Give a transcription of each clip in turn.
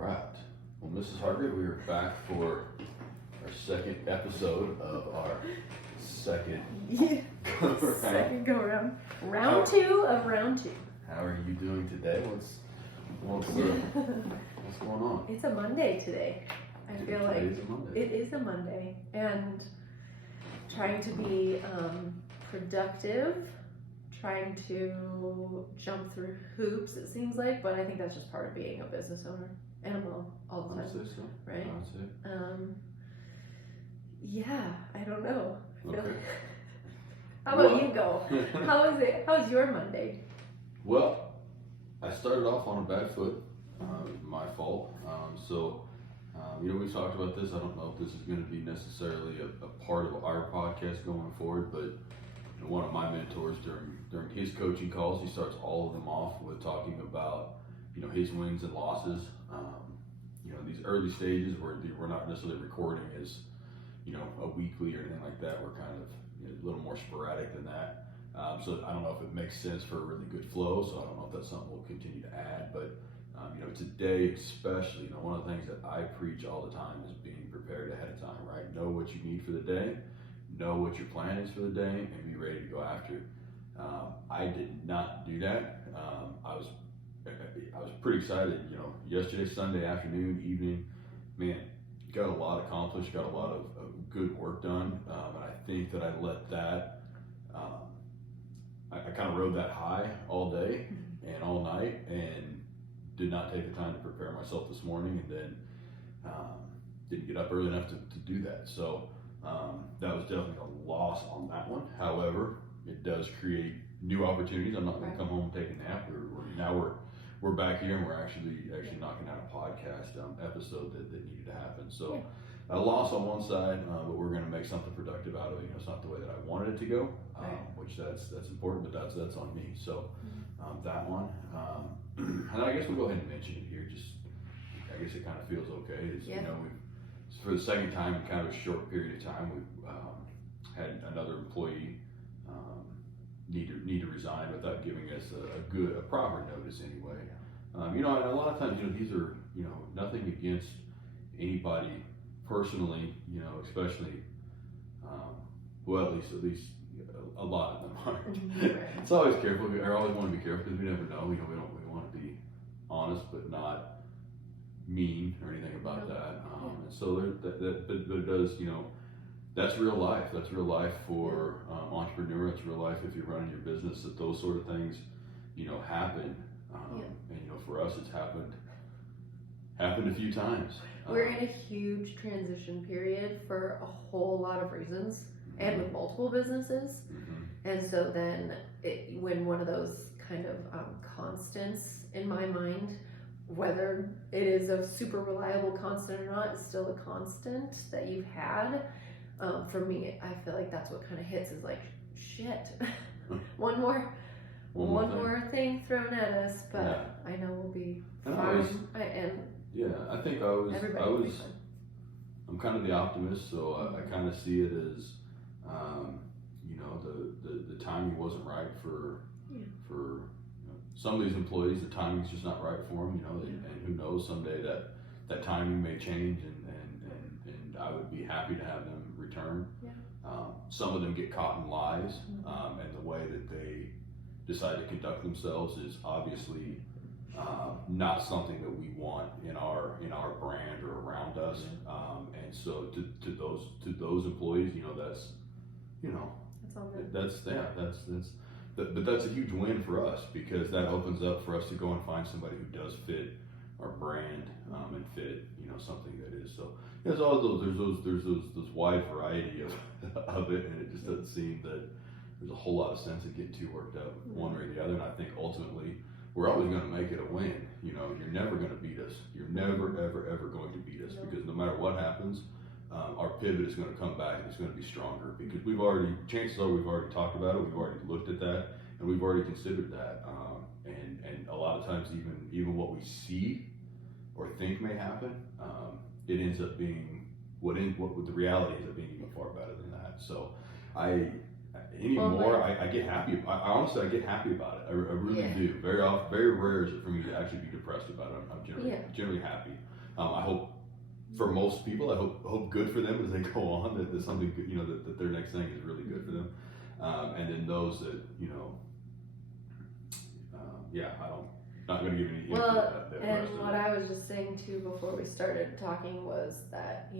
right. Well, Mrs. Hargrave, we are back for our second episode of our second second go around. Round two of round two. How are you doing today? What's going on? It's a Monday today. I feel like Today's a Monday. it is a Monday, and trying to be productive, trying to jump through hoops, it seems like, but I think that's just part of being a business owner and a mom all the I'd time, say so. right? I'd say. Yeah, I don't know. I feel Okay. How about you go? How is it? How's your Monday? Well, I started off on a bad foot. It was my fault. We've talked about this. I don't know if this is going to be necessarily a part of our podcast going forward, but one of my mentors during his coaching calls, he starts all of them off with talking about his wins and losses. These early stages where we're not necessarily recording as a weekly or anything like that. We're kind of a little more sporadic than that. So I don't know if it makes sense for a really good flow. So I don't know if that's something we'll continue to add. But today especially, one of the things that I preach all the time is being prepared ahead of time. Right? Know what you need for the day. Know what your plan is for the day, and be ready to go after it. I did not do that. I was pretty excited. Yesterday, Sunday afternoon, evening, man, got a lot accomplished. Got a lot of good work done, and I think that I let that. I kind of rode that high all day and all night, and did not take the time to prepare myself this morning, and then didn't get up early enough to do that. So that was definitely a loss on that one. However, it does create new opportunities. I'm not going to come home and take a nap. We're back here, and we're actually knocking out a podcast episode that needed to happen. So a loss on one side, but we're going to make something productive out of it. It's not the way that I wanted it to go, which that's important, but that's on me. So that one, and I guess we'll go ahead and mention it here. I guess it kind of feels okay. For the second time in kind of a short period of time, we've had another employee need to resign without giving us a proper notice anyway. And a lot of times, these are, nothing against anybody personally, especially, at least a lot of them aren't. It's always careful. I always want to be careful because we never know. We want to be honest, but not mean or anything about that. And so but it does, that's real life. That's real life for entrepreneur. It's real life if you're running your business. That those sort of things, happen. And for us, it's happened a few times. We're in a huge transition period for a whole lot of reasons, and with multiple businesses. And so then, when one of those kind of constants in my mind, whether it is a super reliable constant or not, is still a constant that you've had. For me, I feel like that's what kind of hits is like, shit, one more thing thrown at us, but I know we'll be fine. I think I'm kind of the optimist, so I kind of see it as, the timing wasn't right for some of these employees. The timing's just not right for them, and who knows, someday that timing may change, and I would be happy to have them return. Some of them get caught in lies, and the way that they decide to conduct themselves is obviously not something that we want in our brand or around us. And so to those employees, but that's a huge win for us, because that opens up for us to go and find somebody who does fit our brand and fit something that is. So there's those wide variety of it, and it just doesn't seem that there's a whole lot of sense in getting too worked up one way or the other. And I think ultimately we're always going to make it a win. You're never going to beat us. You're never ever going to beat us, because no matter what happens, our pivot is going to come back and it's going to be stronger, because chances are we've already talked about it, we've already looked at that, and we've already considered that. And a lot of times even what we see or think may happen, it ends up being what the reality ends up being even far better than that. So I get happy. Honestly, I get happy about it. I really do. Very often, very rare is it for me to actually be depressed about it. I'm generally happy. I hope for most people, I hope good for them as they go on, that there's something good, that their next thing is really good for them. And then those that, not going to give any input Well, that and rest of what it. I was just saying too before we started talking was that,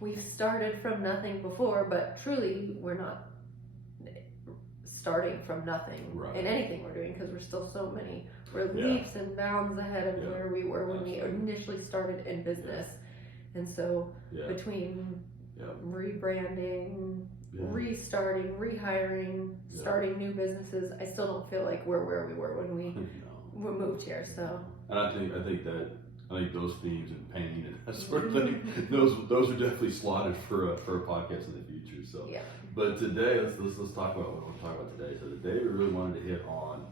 we've started from nothing before, but truly we're not starting from nothing Right. in anything we're doing, because we're still we're Yeah. leaps and bounds ahead of Yeah. where we were when Absolutely. we initially started in business. And so Yeah. between Yeah. rebranding, Yeah. restarting, rehiring, Yeah. starting new businesses, I still don't feel like we're where we were when we No. moved here. So And I think those themes and pain and that sort of thing, those are definitely slotted for a podcast in the future. So, yeah. but today let's talk about what we're talking about today. So today we really wanted to hit on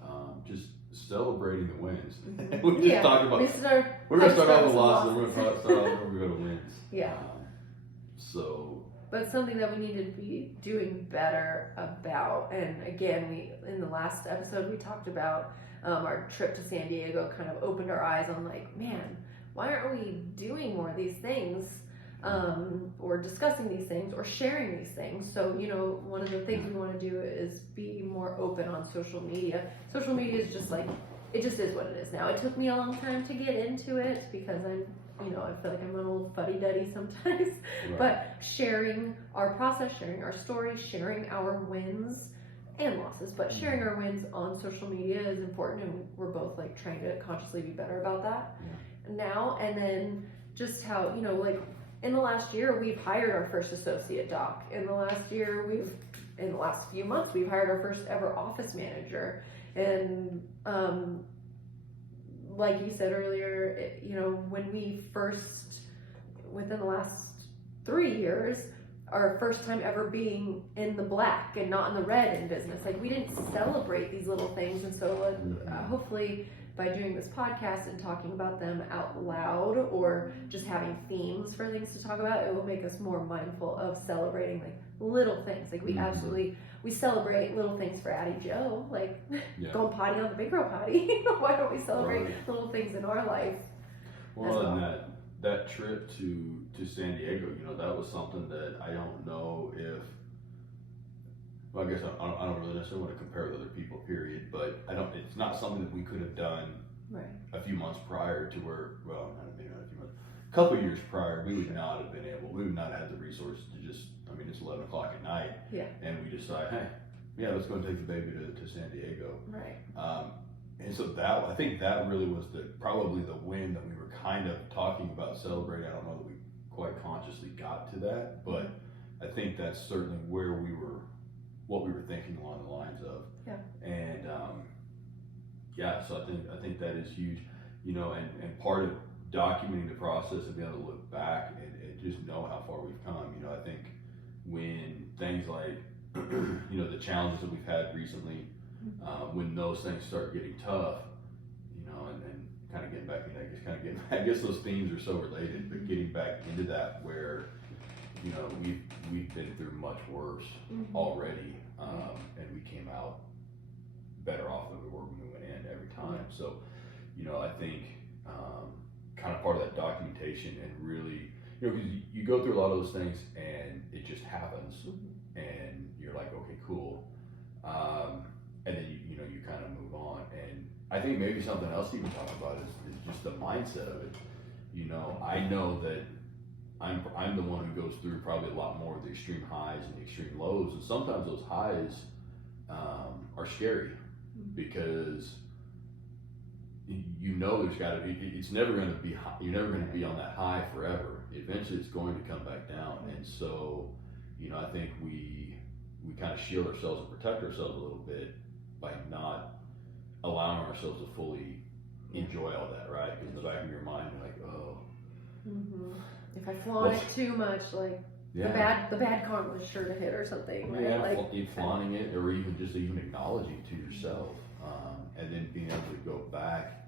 just celebrating the wins. We just talked about. We're gonna start off with losses. We're gonna start off where we go to wins. Yeah. So. But something that we need to be doing better about, and again, in the last episode we talked about our trip to San Diego, kind of opened our eyes on like, man, why aren't we doing more of these things, or discussing these things, or sharing these things? So, one of the things we want to do is be more open on social media. Social media is just like, it just is what it is now. It took me a long time to get into it because I feel like I'm an old fuddy-duddy sometimes. Right. But sharing our process, sharing our story, sharing our wins and losses, but sharing our wins on social media is important, and we're both like trying to consciously be better about that now. And then just how, like in the last year, we've hired our first associate doc. In the last few months, we've hired our first ever office manager. And like you said earlier, when we first, within the last 3 years, our first time ever being in the black and not in the red in business, like we didn't celebrate these little things. And so hopefully by doing this podcast and talking about them out loud, or just having themes for things to talk about, it will make us more mindful of celebrating like little things. Like we celebrate little things for Addie Joe, like going potty on the big girl potty. Why don't we celebrate little things in our life? Well, and that trip to San Diego, that was something that I don't know if. Well, I guess I don't really necessarily want to compare with other people, period. But it's not something that we could have done a few months prior to where. Well, maybe not a few months. A couple of years prior, we would not have been able. We would not have the resources to just. It's 11 o'clock at night, and we decide, hey, let's go and take the baby to San Diego. Right. And so I think that really was probably the win that we were kind of talking about celebrating. I don't know that we quite consciously got to that, but I think that's certainly what we were thinking along the lines of. Yeah. And so I think that is huge, and part of documenting the process and being able to look back and just know how far we've come. I think when things like the challenges that we've had recently, when those things start getting tough, and kind of getting back, I guess those themes are so related, but getting back into that where, we've been through much worse already, and we came out better off than we were when we went in every time. So, I think kind of part of that documentation and really, because you go through a lot of those things and it just happens, and you're like, okay, cool. And then you kind of move on. And I think maybe something else to even talk about is just the mindset of it. I know that I'm the one who goes through probably a lot more of the extreme highs and the extreme lows, and sometimes those highs are scary because there's got to be. It's never going to be. You're never going to be on that high forever. Eventually, it's going to come back down, and so I think we kind of shield ourselves and protect ourselves a little bit by not allowing ourselves to fully enjoy all that, right? Because in the back of your mind, you're like, oh. If I flaunt it too much, like the bad karma is sure to hit or something, right? Yeah, flaunting it, or even acknowledging to yourself, and then being able to go back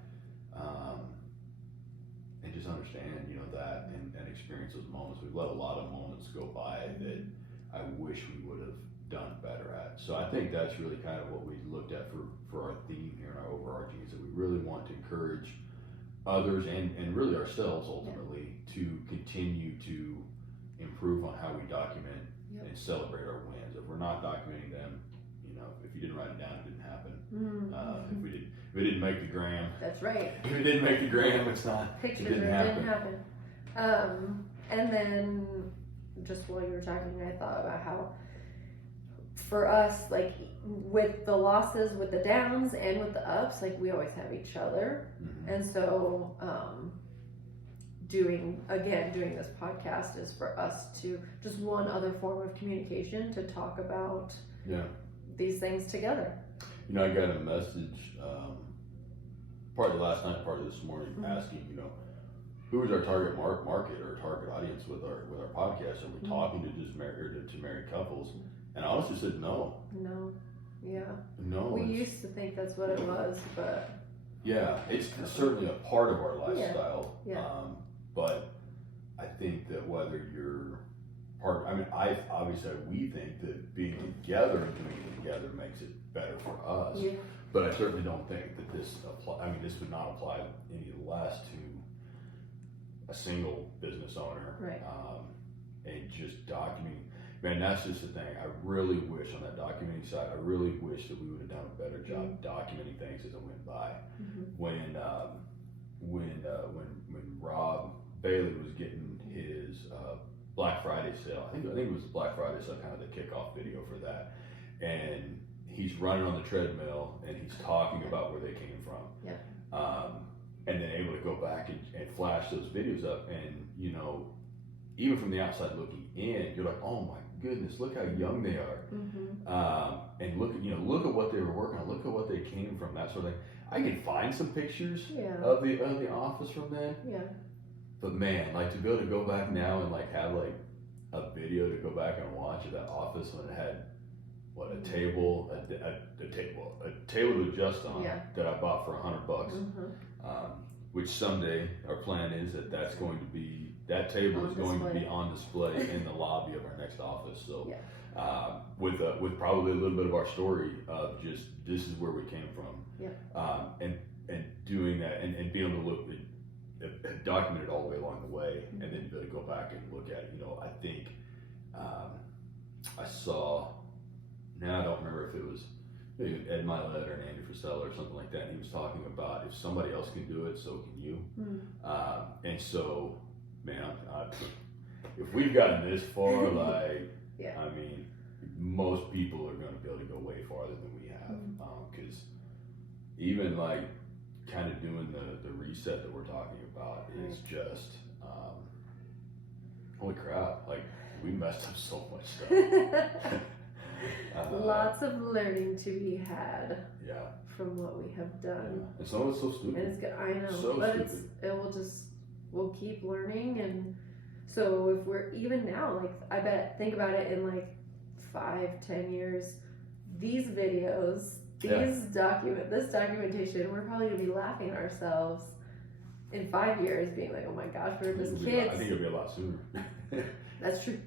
and just understand, that and experience those moments. We've let a lot of moments go by that I wish we would have done better at. So I think that's really kind of what we looked at for our theme here and our overarching, is that we really want to encourage others and really ourselves ultimately to continue to improve on how we document and celebrate our wins. If we're not documenting them, you know, if you didn't write it down, it didn't happen. If we didn't make the gram, That's right. if it didn't make the gram, it's not. Pictures, it didn't happen. And then, just while you were talking, I thought about how, for us, like with the losses, with the downs, and with the ups, like we always have each other, and so doing this podcast is for us to just one other form of communication to talk about these things together. You know, I got a message part of last night, part of this morning, asking, you know, who is our target market or target audience with our podcast? Are we talking to just married to married couples? And I honestly said no. No. Yeah. No. We used to think that's what it was, but yeah, it's certainly a part of our lifestyle. Yeah. But I think that whether you're part, I mean, we think that being together and doing it together makes it better for us. Yeah. But I certainly don't think that this would not apply any less to a single business owner. Right. And just documenting. Man, that's just the thing. I really wish on that documenting side, I really wish that we would have done a better job documenting things as it went by. When Rob Bailey was getting his Black Friday sale, I think it was Black Friday sale, kind of the kickoff video for that, and he's running on the treadmill and he's talking about where they came from. Yeah. And then able to go back and flash those videos up, and you know, even from the outside looking in, you're like, oh my goodness, look how young they are. And look at what they were working on, look at what they came from, that sort of thing. I can find some pictures of the office from then. Yeah. But man, like to go back now and like have like a video to go back and watch of that office when it had a table to adjust on that I bought for $100. Which someday our plan is that table is going to be on display in the lobby of our next office. So, with probably a little bit of our story of just this is where we came from, and doing that and being able to look document it all the way along the way, and then be able to go back and look at it. You know, I think I saw. Now I don't remember if it was maybe Ed Milet or Andy Frisella or something like that. And he was talking about if somebody else can do it, so can you. And so, man, if we've gotten this far, like, I mean, most people are going to be able to go way farther than we have. Because even like kind of doing the reset that we're talking about is just, holy crap, like we messed up so much stuff. Lots of learning to be had from what we have done. And some of it's so stupid. And it's good, I know, so but stupid. We'll keep learning. And so if we're even now, like think about it in like 5-10 years, these videos, this documentation, we're probably gonna be laughing at ourselves in 5 years, being like, oh my gosh, we're just kids. I think it'll be a lot sooner. That's true.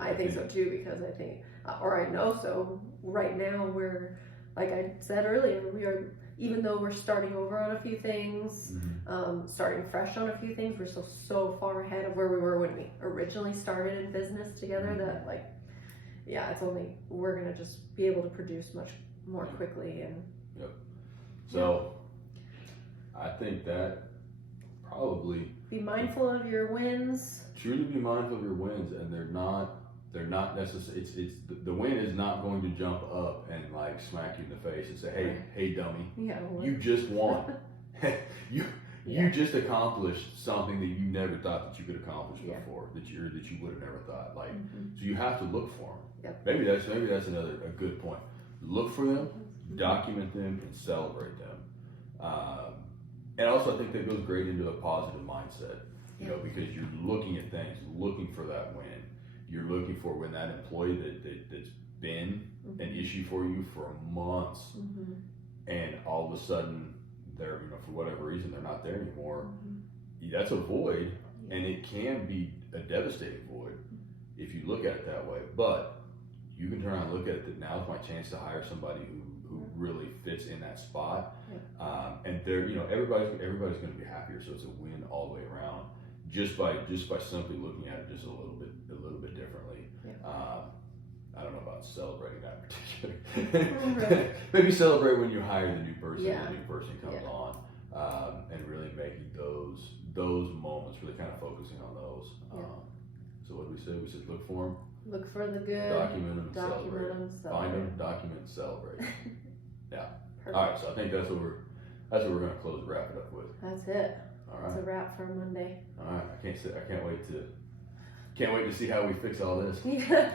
I think so too, because I think, or I know so. Right now, we're, like I said earlier, we are, even though we're starting over on a few things, starting fresh on a few things, we're still so far ahead of where we were when we originally started in business together that, like, we're gonna just be able to produce much more quickly. And so I think that probably be mindful of your wins. Truly be mindful of your wins, and they're not necessarily. It's the win is not going to jump up and like smack you in the face and say, hey dummy, you just won. you just accomplished something that you never thought that you could accomplish before, that you would have never thought. Like, so you have to look for them. Maybe that's a good point. Look for them, document them, and celebrate them. And also, I think that goes great into a positive mindset. You know, because you're looking at things, looking for that win. You're looking for when that employee that's been an issue for you for months, and all of a sudden they're, for whatever reason, they're not there anymore. That's a void, and it can be a devastating void if you look at it that way. But you can turn around and look at it that now's my chance to hire somebody who really fits in that spot. And they're, everybody's going to be happier. So it's a win all the way around, just by simply looking at it just a little bit differently. I don't know about celebrating that particular. Maybe celebrate when you hire the new person, the new person comes on, and really making those moments, really kind of focusing on those. So what did we say? We said look for them. Look for the good. Document them, celebrate. Find them, document, celebrate. Yeah. Perfect. All right. So I think that's what we're going to wrap it up with. That's it. All right. It's a wrap for Monday. All right. I can't wait to see how we fix all this. Yeah.